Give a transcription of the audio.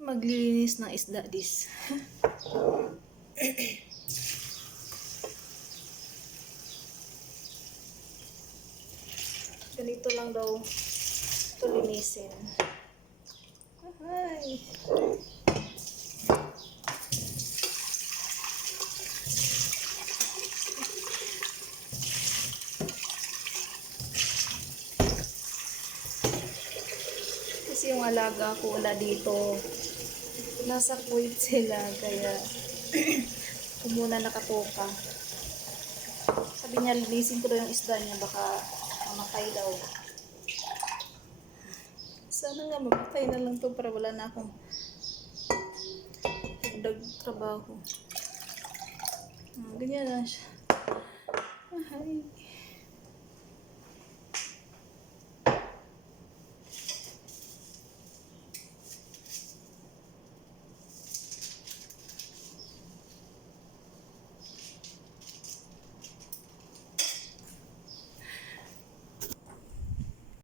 Maglilinis ng isda dis. Ganito lang daw ito linisin. Ay. Kasi yung alaga ko wala dito. Nasa Kuwait sila, kaya muna nakatoka. Sabi niya, linisin ko daw yung isda niya, baka mamatay daw. Sana nga mamatay na lang to para wala na akong trabaho. Ganyan lang siya. Ay.